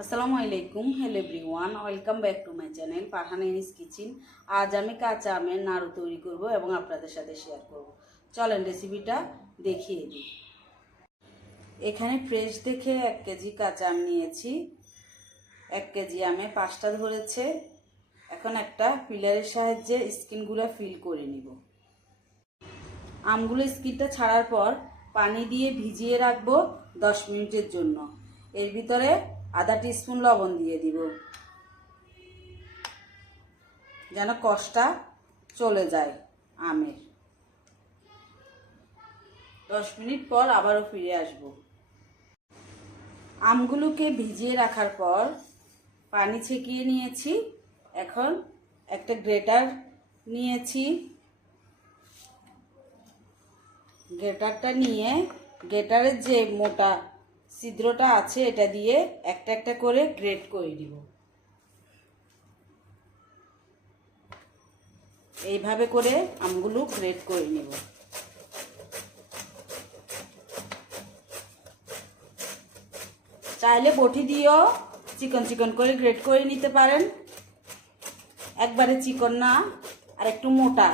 আসসালামু আলাইকুম hello everyone welcome back to my channel Parhan ইনিস kitchen আজ আমি কাঁচা আমের নাড়ু তৈরি করব এবং আপনাদের সাথে শেয়ার করব। চলেন রেসিপিটা দেখিয়ে দিই। এখানে ফ্রেশ দেখে এক কেজি কাঁচা আম নিয়েছি। এক কেজি আমে পাঁচটা ধরেছে। এখন একটা পিলারের সাহায্যে স্কিনগুলো ফিল করে নিব। আমগুলো স্কিনটা ছাড়ার পর পানি দিয়ে ভিজিয়ে রাখব দশ মিনিটের জন্য। এর ভিতরে আধা টিস্পুন লবণ দিয়ে দিব। যেন কষটা চলে যায় আমের। দশ মিনিট পর আবারও ফিরে আসব। আমগুলোকে ভিজিয়ে রাখার পর পানি ছেঁকিয়ে নিয়েছি। এখন একটা গ্রেটার নিয়েছি। গ্রেটারটা নিয়ে গ্রেটারের যে মোটা ছিদ্রটা আছে এটা দিয়ে একটা একটা করে গ্রেট করে দিব। এইভাবে করে আমগুলো গ্রেট করে নেব। চাইলে বটি দিয়েও চিকন চিকন করে গ্রেট করে নিতে পারেন। একবারে চিকন না, আর একটু মোটা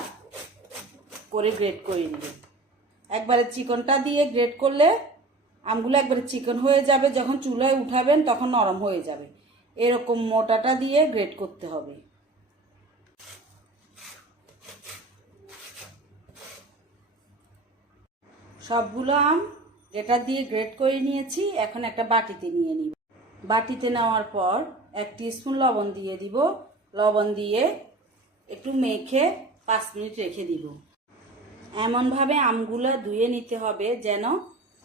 করে গ্রেট করে নেবেন। একবারে চিকনটা দিয়ে গ্রেট করলে আমগুলো একবারে চিকন হয়ে যাবে, যখন চুলায় উঠাবেন তখন নরম হয়ে যাবে। এরকম মোটাটা দিয়ে গ্রেট করতে হবে। সবগুলো আম এটা দিয়ে গ্রেট করে নিয়েছি, এখন একটা বাটিতে নিয়ে নিব। বাটিতে নেওয়ার পর এক স্পুন লবণ দিয়ে দিব। লবণ দিয়ে একটু মেখে পাঁচ মিনিট রেখে দিব। এমনভাবে আমগুলো ধুয়ে নিতে হবে যেন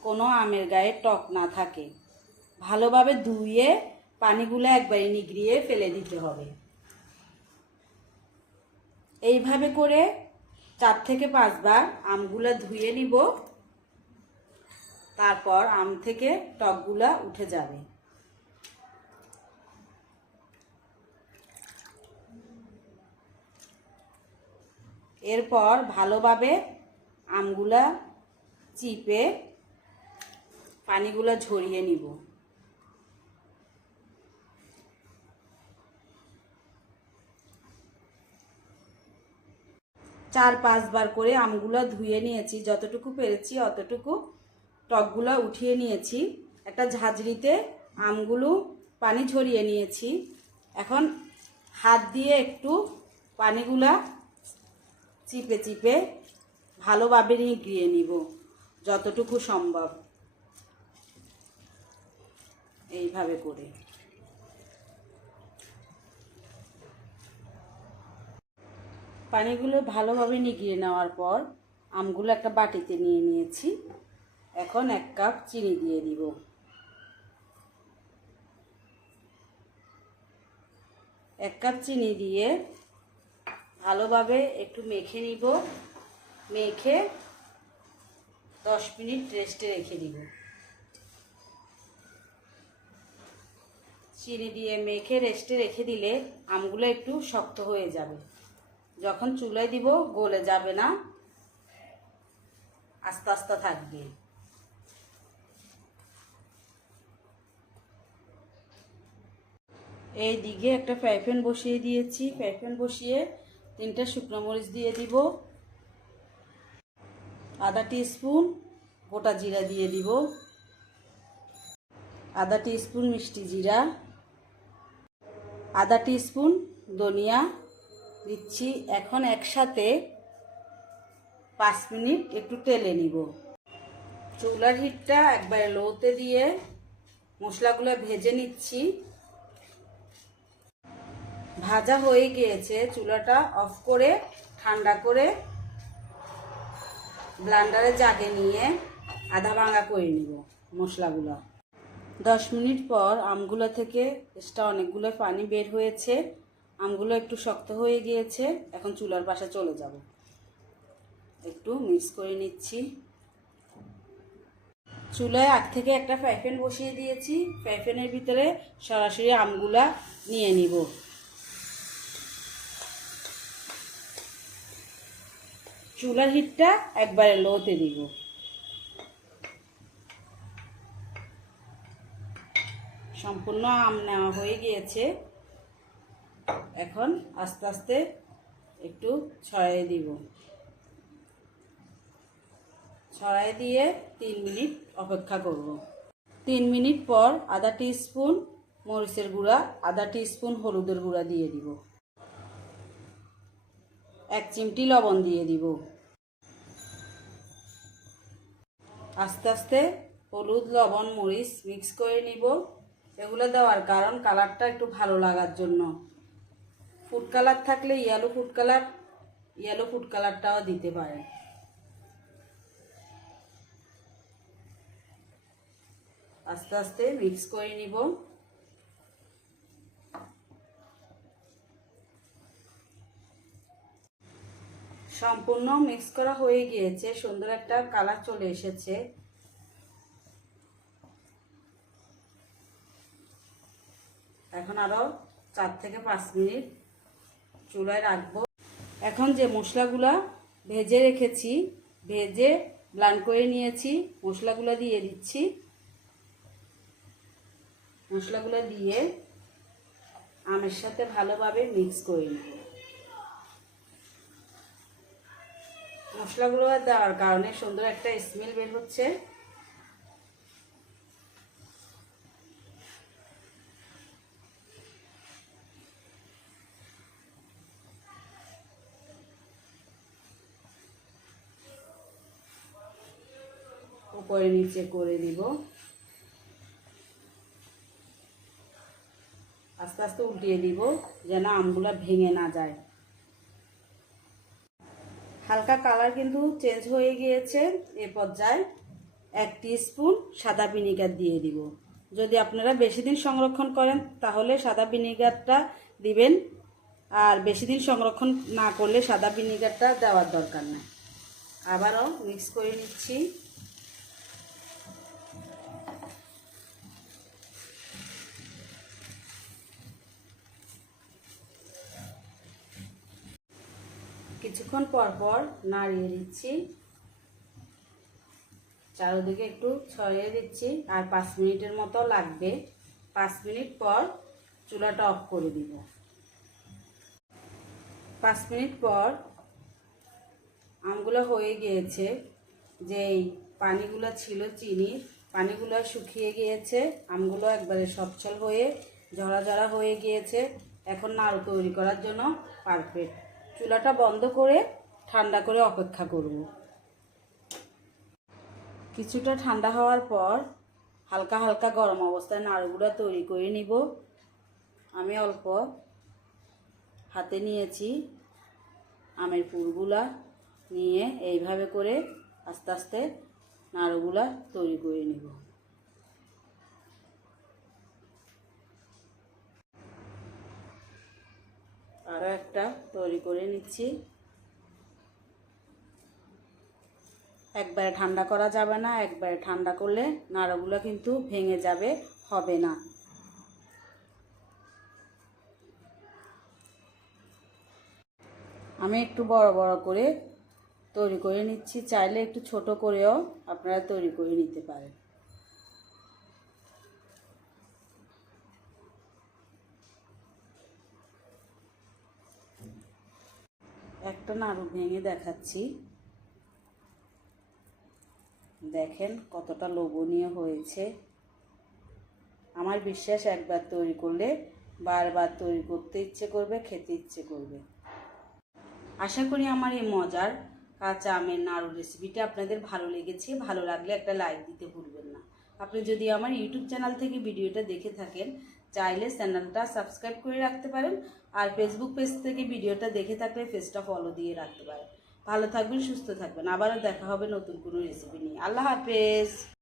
কোনো আমের গায়ে টক না থাকে। ভালোভাবে ধুয়ে পানিগুলো একবারে নিগড়িয়ে ফেলে দিতে হবে। এইভাবে করে চার থেকে পাঁচবার আমগুলো ধুয়ে নিব। তারপর আম থেকে টকগুলা উঠে যাবে। এরপর ভালোভাবে আমগুলা চিপে পানিগুলো ঝরিয়ে নিব। চার পাঁচবার করে আমগুলো ধুয়ে নিয়েছি, যতটুকু পেরেছি অতটুকু টকগুলো উঠিয়ে নিয়েছি। একটা ঝাঁঝরিতে আমগুলো পানি ঝরিয়ে নিয়েছি। এখন হাত দিয়ে একটু পানিগুলা চিপে চিপে ভালোভাবে নিগড়িয়ে নিব, যতটুকু সম্ভব। এইভাবে করে। পানিগুলো ভালোভাবে নিগিয়ে নেওয়ার পর আমগুলো একটা বাটিতে নিয়ে নিয়েছি। এখন এক কাপ চিনি দিয়ে দিব। এক কাপ চিনি দিয়ে ভালোভাবে একটু মেখে নিব। মেখে দশ মিনিট রেস্টে রেখে দিব। চিনি দিয়ে মেখে রেস্টে রেখে দিলে আমগুলো একটু শক্ত হয়ে যাবে। যখন চুলায় দিব, গলে যাবে না। আস্তে আস্তে থাকবে। এই দিকে একটা ফ্রাই প্যান বসিয়ে দিয়েছি। ফ্রাই প্যান বসিয়ে তিনটা শুকনো মরিচ দিয়ে দিব। আধা স্পুন গোটা জিরা দিয়ে দিব। আধা স্পুন মিষ্টি জিরা। আধা স্পুন ধনিয়া দিচ্ছি। এখন একসাথে পাঁচ মিনিট একটু তেলে নিব। চুলার হিটটা একবারে লোতে দিয়ে মশলাগুলো ভেজে নিচ্ছি। ভাজা হয়ে গিয়েছে। চুলাটা অফ করে, ঠান্ডা করে ব্লান্ডারে জাগে নিয়ে আধা ভাঙা করে নিব মশলাগুলো। দশ মিনিট পর আমগুলো থেকে এক্সট্রা অনেকগুলো পানি বের হয়েছে। আমগুলো একটু শক্ত হয়ে গিয়েছে। এখন চুলার পাশে চলে যাব। একটু মিক্স করে নিচ্ছি। চুলায় আগ থেকে একটা ফ্রাইপ্যান বসিয়ে দিয়েছি। ফ্রাইপ্যানের ভিতরে সরাসরি আমগুলা নিয়ে নিব। চুলার হিটটা একবারে লোতে দিব। সম্পূর্ণ আম নেওয়া হয়ে গিয়েছে। এখন আস্তে আস্তে একটু ছড়াই দিব। ছড়াই দিয়ে তিন মিনিট অপেক্ষা করব। তিন মিনিট পর আধা স্পুন মরিচের গুঁড়া, আধা স্পুন হলুদের গুঁড়া দিয়ে দিব। এক চিমটি লবণ দিয়ে দিব। আস্তে আস্তে হলুদ, লবণ, মরিচ মিক্স করে নিব। এগুলো দেওয়ার কারণ কালারটা একটু ভালো লাগার জন্য। ফুড কালার থাকলে yellow food colour yellow food কালারটাও দিতে পারেন। আস্তে আস্তে মিক্স করে নিব। সম্পূর্ণ মিক্স করা হয়ে গিয়েছে, সুন্দর একটা কালার চলে এসেছে। এখন আরও চার থেকে পাঁচ মিনিট চুলায় রাখব। এখন যে মশলাগুলা ভেজে রেখেছি, ভেজে ব্লান করে নিয়েছি, মশলাগুলো দিয়ে দিচ্ছি। মশলাগুলো দিয়ে আমের সাথে ভালোভাবে মিক্স করে নেব। মশলাগুলো দেওয়ার কারণে সুন্দর একটা স্মেল বের হচ্ছে। উপরে নিচে করে দিব। আস্তে আস্তে উল্টিয়ে দিব, যেন আমগুলা ভেঙে না যায়। হালকা কালার কিন্তু চেঞ্জ হয়ে গিয়েছে। এ পর্যায়ে এক স্পুন সাদা ভিনিগার দিয়ে দিব। যদি আপনারা বেশি দিন সংরক্ষণ করেন, তাহলে সাদা ভিনিগারটা দিবেন। আর বেশি দিন সংরক্ষণ না করলে সাদা ভিনিগারটা দেওয়ার দরকার নাই। আবারও মিক্স করে নিচ্ছি। কিছুক্ষণ পর পর নাড়িয়ে দিচ্ছি। চারিদিকে একটু ছড়িয়ে দিচ্ছি আর পাঁচ মিনিটের মতো লাগবে। পাঁচ মিনিট পর চুলাটা অফ করে দিব। পাঁচ মিনিট পর আমগুলো হয়ে গিয়েছে। যেই পানিগুলো ছিল চিনির পানিগুলো শুকিয়ে গিয়েছে। আমগুলো একবারে সচ্ছল হয়ে ঝরা ঝরা হয়ে গিয়েছে। এখন নাড়ু তৈরি করার জন্য পারফেক্ট চুলাটা বন্ধ করে ঠান্ডা করে অপেক্ষা করব। কিছুটা ঠান্ডা হওয়ার পর হালকা হালকা গরম অবস্থায় নাড়ুগুলো তৈরি করে নিব। আমি অল্প হাতে নিয়েছি আমের পুরগুলা নিয়ে এইভাবে করে আস্তে আস্তে নাড়ুগুলা তৈরি করে নিব। আরও একটা তৈরি করে নিচ্ছি। একবারে ঠান্ডা করা যাবে না, একবারে ঠান্ডা করলে নাড়াগুলো কিন্তু ভেঙে যাবে, হবে না। আমি একটু বড় বড় করে তৈরি করে নিচ্ছি, চাইলে একটু ছোট করেও আপনারা তৈরি করে নিতে পারেন। একটা নাড়ু ভেঙে দেখাচ্ছি। দেখেন কতটা লোভনীয় হয়েছে। আমার বিশ্বাস একবার তৈরি করলে, বারবার তৈরি করতে ইচ্ছে করবে, খেতে ইচ্ছে করবে। আশা করি আমার এই মজার কাঁচা আমের নাড়ু রেসিপিটা আপনাদের ভালো লেগেছে। ভালো লাগলে একটা লাইক দিতে ভুলবেন না। আপনি যদি আমার ইউটিউব চ্যানেল থেকে ভিডিওটা দেখে থাকেন চাইলে চ্যানেলটা সাবস্ক্রাইব করে রাখতে পারেন আর ফেসবুক পেজ থেকে ভিডিওটা দেখে থাকলে পেজটা ফলো দিয়ে রাখতে পারেন। ভালো থাকবেন, সুস্থ থাকবেন। আবারও দেখা হবে নতুন কোনো রেসিপি নিয়ে। আল্লাহ হাফেজ।